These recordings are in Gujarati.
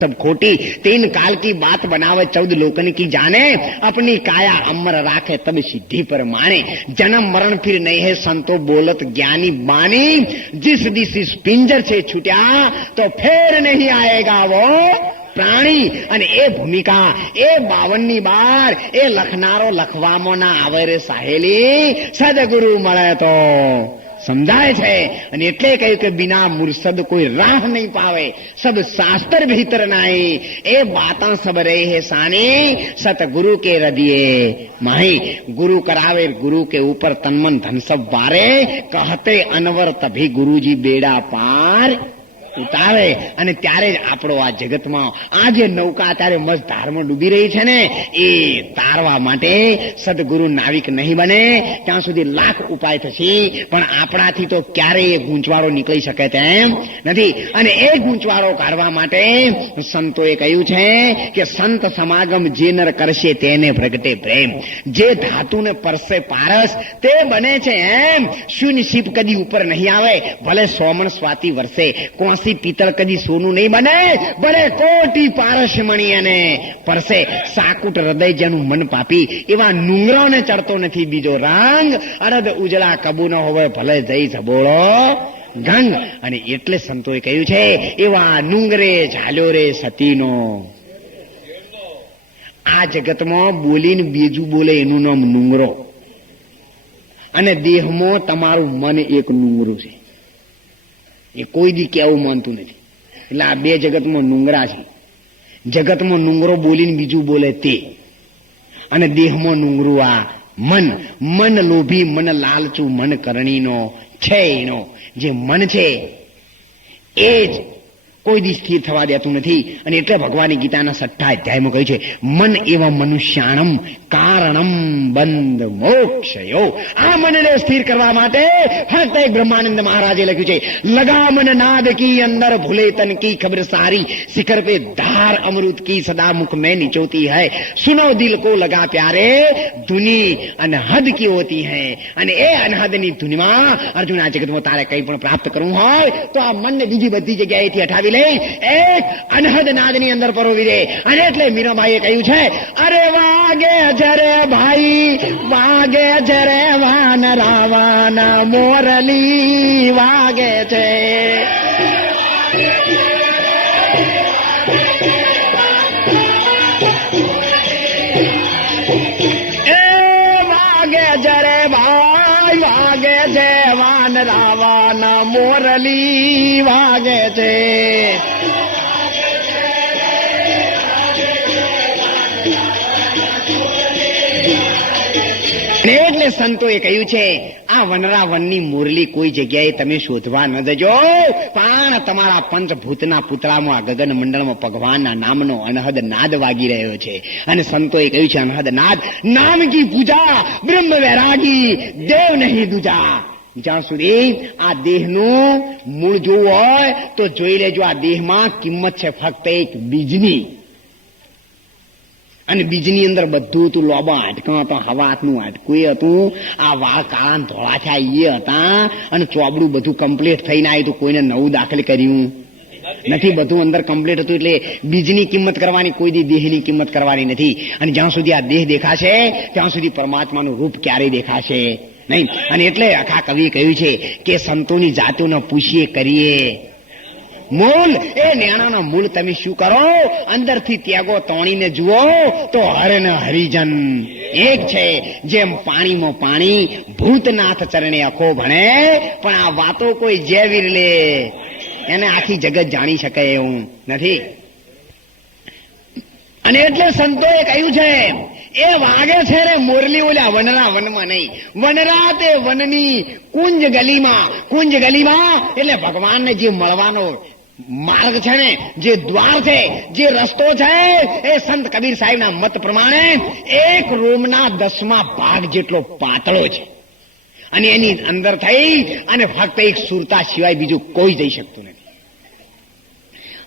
सब खोटी 3 काल की बात बनावे 14 लोकन की जाने अपनी काया अमर राखे तब सिद्धि पर माने जन्म मरण फिर नहीं है संतो बोलत ज्ञानी बानी जिस दिस इस पिंजर से छूटा तो फिर नहीं आएगा वो प्राणी અને એ ભૂમિકા એ 52ની બાર એ લખનારો લખવામાં ના આવે રે સાહેલી સદગુરુ મળે તો સમજાય છે અને એટલે કહ્યું કે બિના મુર્શદ કોઈ રાહ નહીં પાવે સબ શાસ્ત્ર ભીતર નાઈ એ બાતા સબ રહે હે સાની સતગુરુ के हृदय माही गुरु करावे गुरु के ऊपर तन मन धन सब वारे कहते अनवर तभी गुरुजी बेड़ा पार ઉતારે અને ત્યારે જ આપણો આ જગતમાં આ જે નૌકા અત્યારે મસ્ત ધારમાં ડૂબી રહી છે ને એ તારવા માટે સદગુરુ નાવિક નહીં બને ત્યાં સુધી લાખ ઉપાય થશે પણ આપણાથી તો ક્યારેય એ ગૂંચવાળો નીકળી શકે તેમ નથી અને એ ગૂંચવાળો કાઢવા માટે સંતોએ કહ્યું છે કે સંત સમાગમ જે નર કરશે તેને પ્રગટે પ્રેમ જે ધાતુને પરસે પારસ તે બને છે એમ શૂન્ય શીપ કદી ઉપર નહીં આવે ભલે સોમણ સ્વાતિ વર્ષે કોસી પિત્તળ કદી સોનું નહીં બને ભલે કોટી પારસ મણી અને પરસે સાકુટ હૃદય જેનું મન પાપી એવા નુંગરાને ચડતો નથી બીજો રંગ અરદ ઉજળા કબુ ન હોવે ભલે જઈ જબોળો ગંગ અને એટલે સંતોએ કહ્યું છે એવા નુંગરે ઝાલ્યો રે સતીનો આ જગતમાં બોલીને બીજું બોલે એનું નામ નુંગરો અને દેહમાં તમારું મન એક નુંગરું છે એ કોઈ દી કેવું માનતું નથી એટલે આ બે જગતમાં નુંગરા છે જગતમાં નુંગરો બોલીને બીજું બોલે તે અને દેહમાં નુંગરું આ મન મન લોભી મન લાલચું મન કરણીનો છે એનો જે મન છે એ જ કોઈ દી સ્થિર થવા દેતું નથી અને એટલે ભગવાનની ગીતાના 6 અધ્યાયમાં કહ્યું છે મન એવા મનુષ્યાણમ કારણમ બંધ મોક્ષયો આ મનને સ્થિર કરવા માટે ફક્ત એક બ્રહ્માનંદ મહારાજે લખ્યું છે લગા મન નાદ કી અંદર ભૂલે તન કી ખબર સારી શિખર પે ધાર અમૃત કી સદા મુખ में निचोती है सुनो दिल को लगा प्यारे धुनी अनहद की होती है અને એ અનહદની ધુનમાં અર્જુન આ જગતમાં તારે કંઈ પણ પ્રાપ્ત કરવું હોય તો આ મનને બીજી બધી જગ્યાએથી હટાવી એક અનહદ નાદની અંદર પરોવી દે અને એટલે મીરાબાઈએ કહ્યું છે અરે વાગે જરે ભાઈ વાગે જરે વાનરા વાન મોરલી વાગે છે એ વાગે જરે ભાઈ વાગે છે વાનરા વાન મોરલી વાગે છે એટલે સંતોએ કહ્યું છે આ વનરા વનની મુરલી કોઈ જગ્યાએ તમે શોધવા ન જજો પણ તમારા પંચભૂતના પુતળામાં આ ગગન મંડળમાં ભગવાનના નામનો અનહદ નાદ વાગી રહ્યો છે અને સંતોએ કહ્યું છે અનહદ નાદ નામ કી પૂજા બ્રહ્મ વૈરાગી દેવ નહીં દૂજા જ્યાં સુધી આ દેહનું મૂળ જોવું હોય તો જોઈ લેજો આ દેહમાં કિંમત છે ફક્ત એક બીજની અને બીજની અંદર બધું હતું લોબા હાડકા હતા હવા હાથનું હાડકું હતું આ વાળ કાળા ધોળા થયા એ હતા અને ચોબડું બધું કમ્પ્લીટ થઈને આવ્યું હતું કોઈને નવું દાખલ કર્યું નથી બધું અંદર કમ્પ્લીટ હતું એટલે બીજની કિંમત કરવાની કોઈ દી દેહની કિંમત કરવાની નથી અને જ્યાં સુધી આ દેહ દેખાશે ત્યાં સુધી પરમાત્માનું રૂપ ક્યારેય દેખાશે નહીં અને એટલે આખા કવિએ કહ્યું છે કે સંતોની જાતોને પૂછીએ કરીએ મૂળ એ નેણાનો મૂળ તમે શું કરો અંદરથી ત્યાગો તોણીને જુઓ તો હર ને હરિજન એક છે જેમ પાણીમાં પાણી ભૂતનાથ ચરણે અખો ભણે પણ આ વાતો કોઈ જેવી લે એને આખી જગત જાણી શકે એવું નથી અને એટલે સંતોએ કહ્યું છે એ વાગે છે રે મોરલી ઓલા વનરા વનમાં નહીં વનરા તે વનની કુંજ ગલીમાં એટલે ભગવાનને જે મળવાનો માર્ગ છે ને જે દ્વાર છે જે રસ્તો છે એ સંત કબીર સાહેબના મત પ્રમાણે 1 રોમના 10મા ભાગ જેટલો પાતળો છે અને એની અંદર થઈ અને ફક્ત એક સુરતા સિવાય બીજું કોઈ જઈ શકતું નથી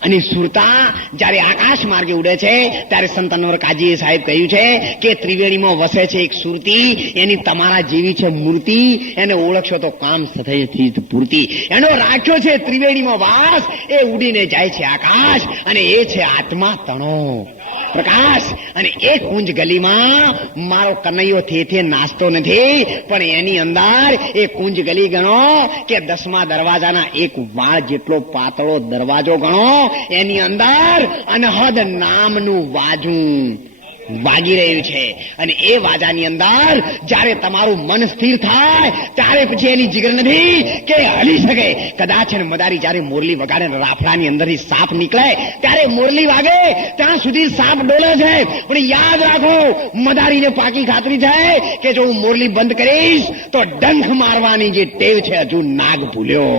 અને સુરતા જયારે આકાશ માર્ગે ઉડે છે ત્યારે સંત અનવર કાજીએ સાહેબ કહ્યું છે કે ત્રિવેણીમાં વસે છે એક સુરતી, એની તમારા જેવી છે મૂર્તિ, એને ઓળખશો તો કામ થતી પૂરતી. એનો રાખ્યો છે ત્રિવેણીમાં વાસ, એ ઉડીને જાય છે આકાશ, અને એ છે આત્મા તણો પ્રકાશ. અને એ કુંજ ગલીમાં મારો કનૈયો થેથે નાસ્તો નથી, પણ એની અંદર એ કુંજ ગલી ગણો કે 10મા દરવાજાના એક વાળ જેટલો પાતળો દરવાજો ગણો, એની અંદર અનહદ નામનું વાજું વાગી રહ્યું છે. અને એ વાજાની અંદર જયારે તમારું મન સ્થિર થાય ત્યારે પછી એની જીગર નથી કે હલી શકે. કદાચ મદારી જયારે મોરલી વગાડે રાફડાની અંદરથી સાપ નીકળે ત્યારે મોરલી વાગે ત્યાં સુધી સાપ ડોલે છે, પણ યાદ રાખો મદારીને પાકી ખાતરી છે કે જો હું મોરલી બંધ કરીશ તો ડંખ મારવાની જે ટેવ છે હજુ નાગ ભૂલ્યો.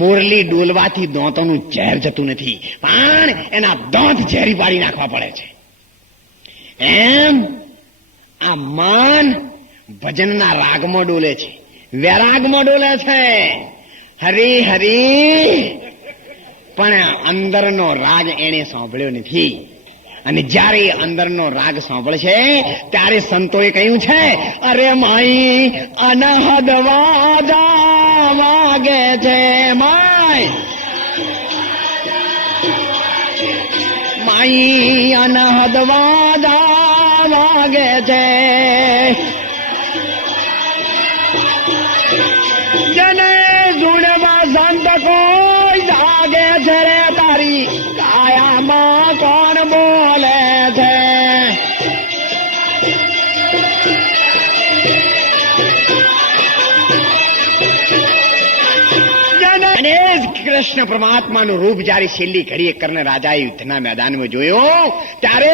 મોરલી ડોલવાથી દોંતોનું ઝેર જતું નથી, પણ એના દોંત ઝેરી પાડી નાખવા પડે છે. એમ આ મન ભજનના રાગમાં ડોલે છે, વૈરાગમાં ડોલે છે, હરી હરી, પણ અંદરનો રાગ એને સાંભળ્યો નથી. અને જયારે અંદરનો રાગ સાંભળશે ત્યારે સંતોએ કહ્યું છે, અરે માઈ અનહદ વાજા વાગે છે, માઈ અનહદ વાજા વાગે છે, જને ગુણમાં સંત કોઈ જાગે છે રે, તારી કાયામાં કોણ બોલે છે. અને કૃષ્ણ પરમાત્માનું રૂપ જયારે છેલ્લી ઘડીએ કર્ણ રાજાએ યુદ્ધના મેદાનમાં જોયો ત્યારે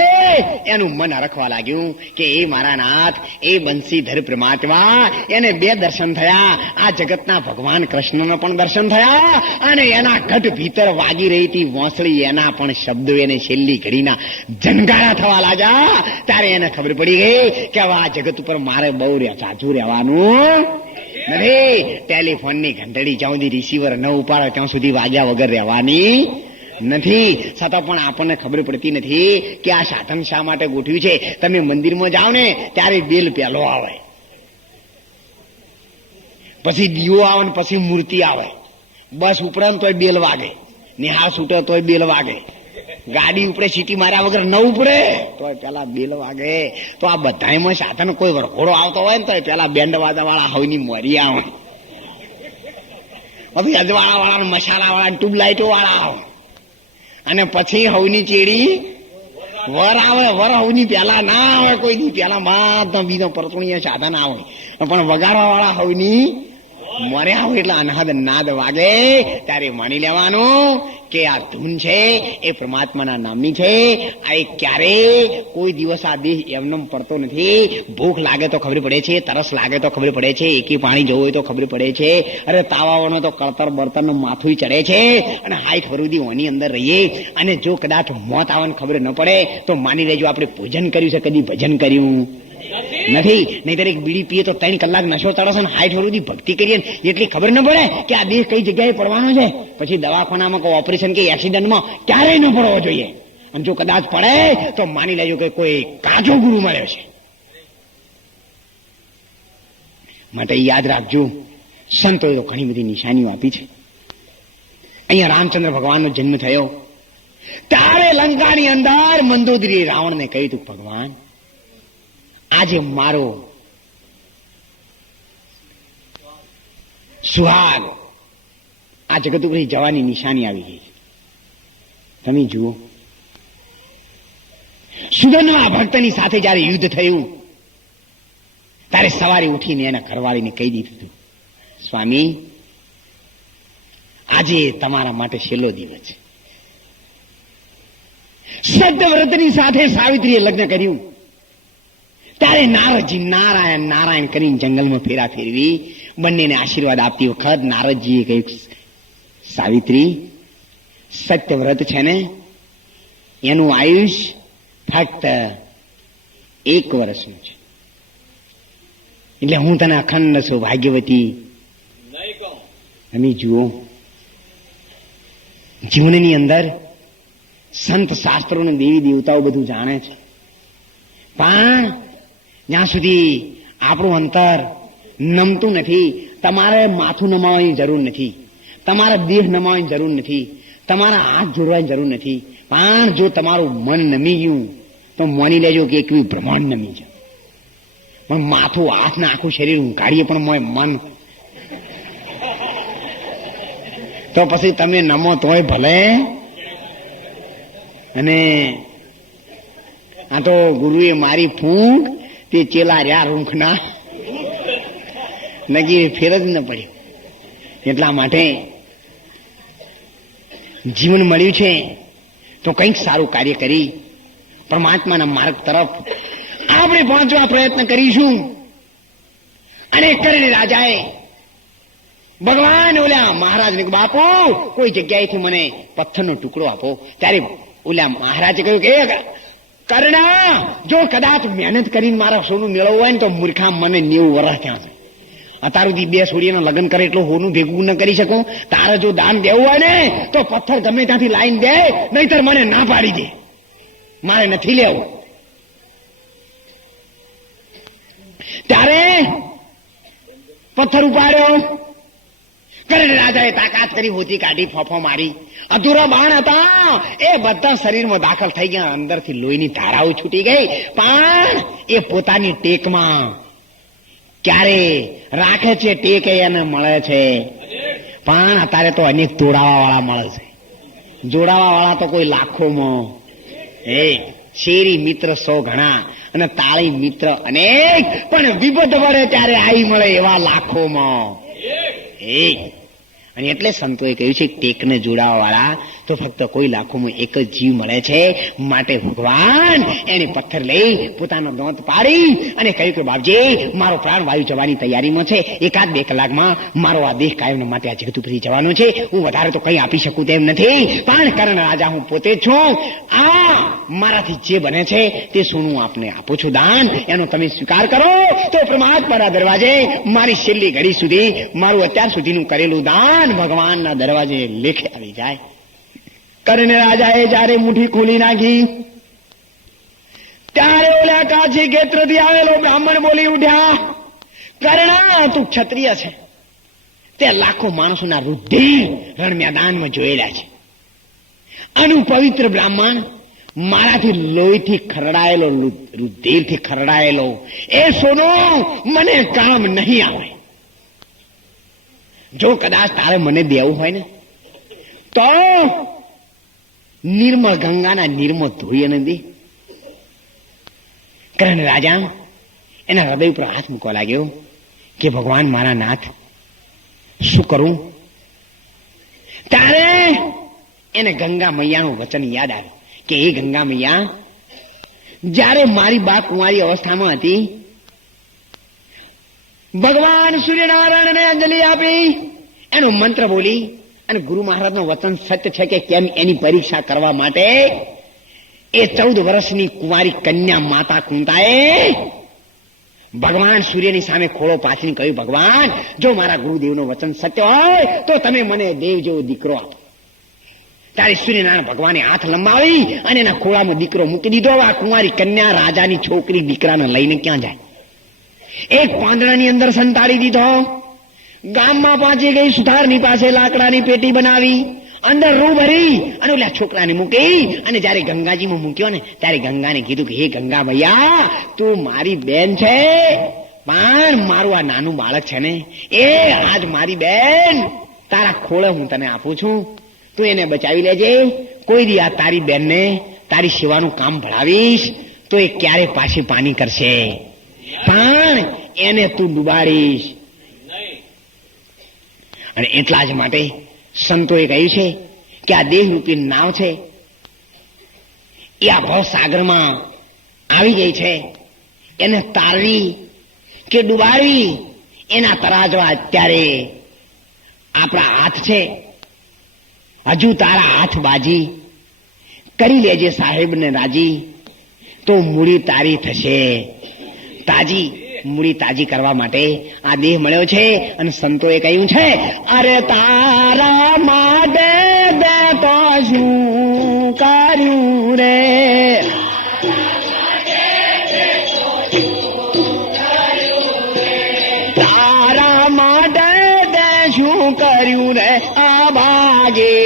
એનું મન હરખવા લાગ્યું કે એ મારા નાથ, એ બંસીધર પરમાત્મા, એને 2 દર્શન થયા. આ જગતના ભગવાન કૃષ્ણનો પણ દર્શન થયા, અને એના ઘટ ભીતર વાગી રહી હતી વાંસળી, એના પણ શબ્દો એને છેલ્લી ઘડીના જનગારા થવા લાગ્યા. ત્યારે એને ખબર પડી ગઈ કે હવે આ જગત ઉપર મારે બહુ સાચું રહેવાનું નથી. ટેલિફોનની ઘંટડી જ્યાં સુધી રિસીવર ન ઉપાડે ત્યાં સુધી વાગ્યા વગર રહેવાની નથી. છતાં પણ આપણને ખબર પડતી નથી કે આ સાધન શા માટે ગોઠવ્યું છે. તમે મંદિરમાં જાઓ ને ત્યારે બેલ પહેલો આવે, પછી દીવો આવે ને પછી મૂર્તિ આવે, બસ ઉપડે તોય બેલ વાગે, નિહાળ છૂટે તોય બેલ વાગે, ગાડી ઉપડે સીટી માર્યા વગર ન ઉપડે તોય પેલા બેલ વાગે. તો આ બધામાં સાધન કોઈ વરઘોડો આવતો હોય ને તો પેલા બેન્ડ વાજા વાળા હવની મોરી આવે, પછી અજવાળા વાળા, મસાલા વાળા, ટ્યુબલાઇટો વાળા આવે, અને પછી હવની ચેડી વર આવે. વર હવની પેલા ના આવે, કોઈ દી પેલા માત્ર બીજો પરતુણીય સાધન આવે, પણ વગાડવા વાળા હવની મરે આવે. એટલે અનહદ નાદ વાગે ત્યારે માની લેવાનું કે આ ધૂન છે એ પરમાત્માના નામની છે. આ ક્યારે કોઈ દિવસ આ દેહ એમનેમ પડતો નથી. ભૂખ લાગે તો ખબર પડે છે, તરસ લાગે તો ખબર પડે છે, એકી પાણી જોવું હોય તો ખબર પડે છે, અરે તાવાનો તો કળતર બળતર માથું ચડે છે, અને 60 વરુદી ઓની અંદર રહીએ. અને જો કદાચ મોત આવવાની ખબર ન પડે તો માની લેજો આપણે પૂજન કર્યું છે, કદી ભજન કર્યું નથી. નહીતર એક બીડી પીએ તો 3 કલાક નશો ચડશે, 60 વરુદી ભક્તિ કરીએ એટલી ખબર ન પડે કે આ દેહ કઈ જગ્યાએ પડવાનો છે. પછી દવાખાનામાં કોઈ ઓપરેશન કે એક્સિડન્ટમાં ક્યારેય ન પડવો જોઈએ. અને જો કદાચ પડે તો માની લેજો કે કોઈ કાચો ગુરુ મળ્યો છે. માટે યાદ રાખજો, સંતોએ તો ઘણી બધી નિશાનીઓ આપી છે. અહીંયા રામચંદ્ર ભગવાનનો જન્મ થયો ત્યારે લંકાની અંદર મંદોદરીએ રાવણને કહ્યું હતું, ભગવાન આજે મારો સુહાગ આ જગત ઉપર જવાની નિશાની આવી ગઈ. તમે જુઓ, સુદર્ણા ભક્તની સાથે જયારે યુદ્ધ થયું ત્યારે સવારે ઉઠીને એના ઘરવાળીને કહી દીધું હતું, સ્વામી આજે તમારા માટે છેલ્લો દિવસ છે. સત્યવ્રતની સાથે સાવિત્રીએ લગ્ન કર્યું ત્યારે નારદજી નારાયણ નારાયણ કરીને જંગલમાં ફેરા ફેરવી બંનેને આશીર્વાદ આપતી વખત નારદજીએ કહ્યું, સાવિત્રી સત્યવ્રત છે ને એનું આયુષ ફક્ત 1 વર્ષનું છે, એટલે હું તને અખંડ સૌભાગ્યવતી. તમે જુઓ, જીવનની અંદર સંત શાસ્ત્રો અને દેવી દેવતાઓ બધું જાણે છે, પણ જ્યાં સુધી આપણું અંતર નમતું નથી, તમારે માથું નમાવવાની જરૂર નથી, તમારા દેહ નમાવવાની જરૂર નથી, તમારા હાથ જોડવાની જરૂર નથી, પણ જો તમારું મન નમી ગયું તો માની લેજો કે એક બ્રહ્માંડ નમી છે. પણ માથું હાથ ને આખું શરીર ઊંઘાડીએ પણ મન તો પછી તમે નમો તોય ભલે. અને આ તો ગુરુએ મારી ફૂંક તે ચેલા રહ્યા રૂંખના નગી ફેર જ ન પડ્યું. એટલા માટે જીવન મળ્યું છે તો કંઈક સારું કાર્ય કરી પરમાત્માના માર્ગ તરફ આપણે પહોંચવા પ્રયત્ન કરીશું. અને કરીને રાજાએ ભગવાન ઓલા મહારાજને બાપુ કોઈ જગ્યાએથી મને પથ્થરનો ટુકડો આપો. ત્યારે ઓલા મહારાજે કહ્યું કે કર્ણા, જો કદાચ મહેનત કરીને મારા સોનું મેળવવું હોય ને તો મૂર્ખા મને 90 વર્ષ ત્યાં છે. અત્યાર સુધી 2 છોડીઓના લગ્ન કરે એટલું હોનું ભેગું ન કરી શકું. તારે જો દાન દેવું હોય ને તો પથ્થર ગમે ત્યાંથી લાઈન દે, નહીતર મને ના પાડી દે, મારે નથી લેવું. ત્યારે પથ્થર ઉપાડ્યો. કરીને રાજાએ તાકાત કરી, હોતી કાઢી, ફોફો મારી. અધૂરા બાણ હતા એ બધા શરીરમાં દાખલ થઈ ગયા, અંદરથી લોહીની ધારાઓ છૂટી ગઈ. પણ એ પોતાની ટેકમાં ક્યારે રાખે છે, ટેક એને મળે છે. પણ અત્યારે તો અનેક તોડાવા વાળા મળે છે, જોડાવા વાળા તો કોઈ લાખોમાં. શેરી મિત્ર 100 ઘણા અને તાળી મિત્ર અનેક, પણ વિપદ વડે ત્યારે આવી મળે એવા લાખોમાં. અને એટલે સંતોએ કહ્યું છે ટેકને જોડાવા વાળા તો ફક્ત કોઈ લાખોમાં એક જ જીવ મળે છે. માટે ભગવાન એને પથ્થર લઈ પોતાનો દાંત પાડી અને કહ્યું કે બાપજી, મારો પ્રાણ વાયુ જવાની તૈયારીમાં છે, 1-2 કલાકમાં મારો આ દેહ કાયમ માટે આ જગત ઉપરથી જવાનો છે. હું વધારે તો કંઈ આપી શકું તેમ નથી, પણ કર્ણ રાજા હું પોતે જ છું. આ મારાથી જે બને છે તે સોનું આપને આપું છું દાન, એનો તમે સ્વીકાર કરો તો પરમાત્માના દરવાજે મારી છેલ્લી ઘડી સુધી મારું અત્યાર સુધીનું કરેલું દાન ભગવાનના દરવાજે લેખે આવી જાય. કરીને રાજાએ જયારે મુઠ્ઠી ખોલી નાખી ત્યારે ઓલા કાછી ક્ષેત્રથી આવેલો બ્રાહ્મણ બોલી ઉઠ્યા, કર્ણ, તું ક્ષત્રિય છે, તે લાખો માણસોના રુધિર રણ મેદાનમાં જોયેલા છે. આનું પવિત્ર બ્રાહ્મણ મારાથી લોહીથી ખરડાયેલો, રુધિરથી ખરડાયેલો એ સોનું મને કામ નહીં આવે. જો કદાચ તારે મને દેવું હોય ને તો નિર્મળ ગંગાના નિર્મળ ધોઈ અને દે. કર્ણ રાજા એના હૃદય ઉપર હાથ મૂકવા લાગ્યો કે ભગવાન મારા નાથ, શું કરું? ત્યારે એને ગંગા મૈયાનું વચન યાદ આવ્યું કે એ ગંગા મૈયા, જ્યારે મારી બા કુંવારી અવસ્થામાં હતી, ભગવાન સૂર્યનારાયણને અંજલિ આપી, એનો મંત્ર બોલી, અને ગુરુ મહારાજનું વચન સત્ય છે કે કેમ એની પરીક્ષા કરવા માટે એ 14 વર્ષની કુંવારી કન્યા માતા કુંતાએ ભગવાન સૂર્યની સામે ખોળો પાથરીને કહ્યું, ભગવાન, જો મારા ગુરુદેવનું વચન સત્ય હોય તો તમે મને દેવ જેવો દીકરો આપો. ત્યારે સૂર્યનારાયણ ભગવાને હાથ લંબાવી અને એના ખોળામાં દીકરો મૂકી દીધો. આ કુંવારી કન્યા રાજાની છોકરી દીકરાને લઈને ક્યાં જાય? એક પાંદડાની અંદર સંતાડી દીધો. ગામમાં પહોંચી ગઈ, સુથારની પાસે લાકડાની પેટી બનાવી, અંદર રૂ ભરી અને ઓલા છોકરાને મૂકી. અને જયારે ગંગાજીમાં મૂક્યો ને ત્યારે ગંગાને કીધું કે હે ગંગા ભૈયા, તું મારી બેન છે, પણ મારું આ નાનું બાળક છે ને એ આજ મારી બેન તારા ખોળે હું તને આપું છું, તું એને બચાવી લેજે. કોઈ દી આ તારી બેનને તારી સેવાનું કામ ભણાવીશ તો એ ક્યારે પાછી પાણી કરશે, પણ એને તું ડુબાડીશ. અને એટલા જ માટે સંતોએ કહ્યું છે કે આ દેહરૂપી નાવ છે એ આ ભવસાગરમાં આવી ગઈ છે, એને તારવી કે ડુબાડવી એના તરાજવા અત્યારે આપણા હાથ છે. હજુ તારા હાથ બાજી કરી લેજે સાહેબને રાજી, તો મૂડી તારી થશે તાજી. મૂડી તાજી કરવા માટે આ દેહ મળ્યો છે. અને સંતોએ કહ્યું છે, અરે તારા માટે દેતો શું કર્યું રે, તારા માટે તે શું કર્યું રે આ ભાગે,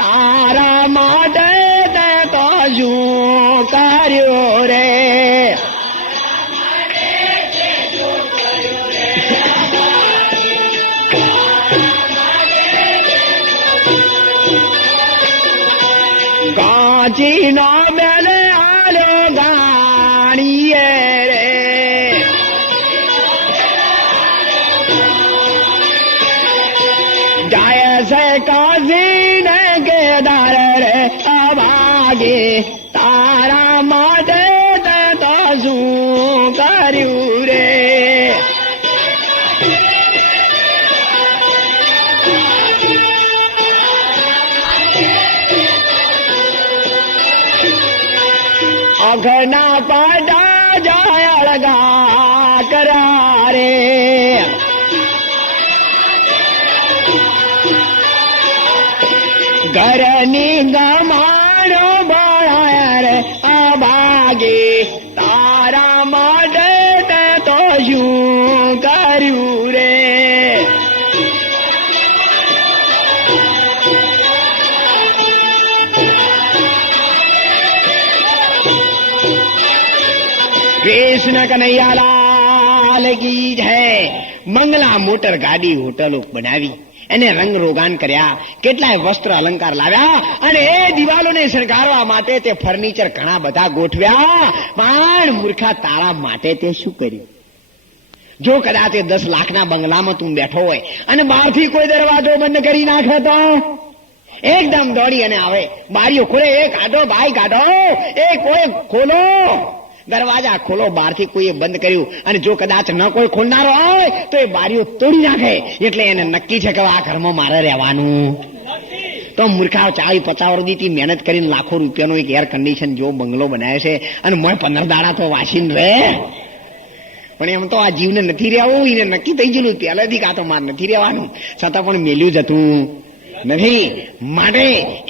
તારા માટે તે તો શું કર્યું રે. કાચી નો બેલે આલ્યો ગાણીએ રે, જાય છે કાશી ને કેદાર રે આ ભાગે, તારા માટે તે તો શું કર્યું રે. અઘના પાટા જાય અળગા કરારે, ઘરની ગમાડો બળાયા રે આ ભાગે, તારા માટે તે તો શું કર્યું રે. કૃષ્ણ કનૈયાલાલ કી જય. મંગલા મોટર ગાડી હોટલો બનાવી, એને રંગ રોગાન કર્યા, કેટલાય વસ્ત્ર અલંકાર લાવ્યા, અને એ દિવાલોને શણગારવા માટે તે ફર્નિચર ઘણા બધા ગોઠવ્યા. પણ મૂર્ખા તારા માટે તે શું કર્યું? જો કદાચ 10 લાખના બંગલામાં તું બેઠો હોય અને બહારથી કોઈ દરવાજો બંધ કરી નાખે તો એકદમ દોડી અને આવે, બારીઓ ખોલે, એ કાઢો ભાઈ કાઢો, એ કોઈ ખોલો, દરવાજા ખોલો. બહારથી કોઈએ બંધ કર્યું અને જો કદાચ ન કોઈ ખોલનારો હોય તો એ બારીઓ તોડી નાખે. એટલે એને નક્કી છે કે આ ઘરમાં મારે રહેવાનું. તો મૂર્ખાઓ 40-50 વર્ષથી મહેનત કરીને લાખો રૂપિયાનો એક એર કન્ડિશન જેવો બંગલો બનાવે છે અને મોય 15 દાડા તો વાસીને રહે. પણ એમ તો આ જીવને નથી રહેવું, એને નક્કી થઈ ગયેલું પહેલેથી કાં તો માર નથી રહેવાનું, છતાં પણ મેલ્યું જતું નથી. માટે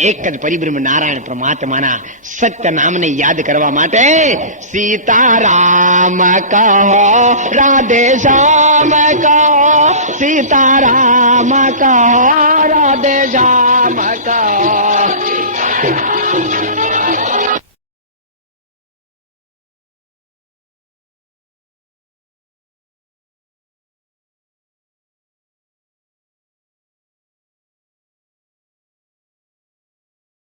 એક જ પરિબ્રહ્મ નારાયણ પરમાત્માના સત્ય નામને યાદ કરવા માટે સીતારામ કહો, રાધે શ્યામ કહો, સીતારામ કહો, રાધે શ્યામ કહો.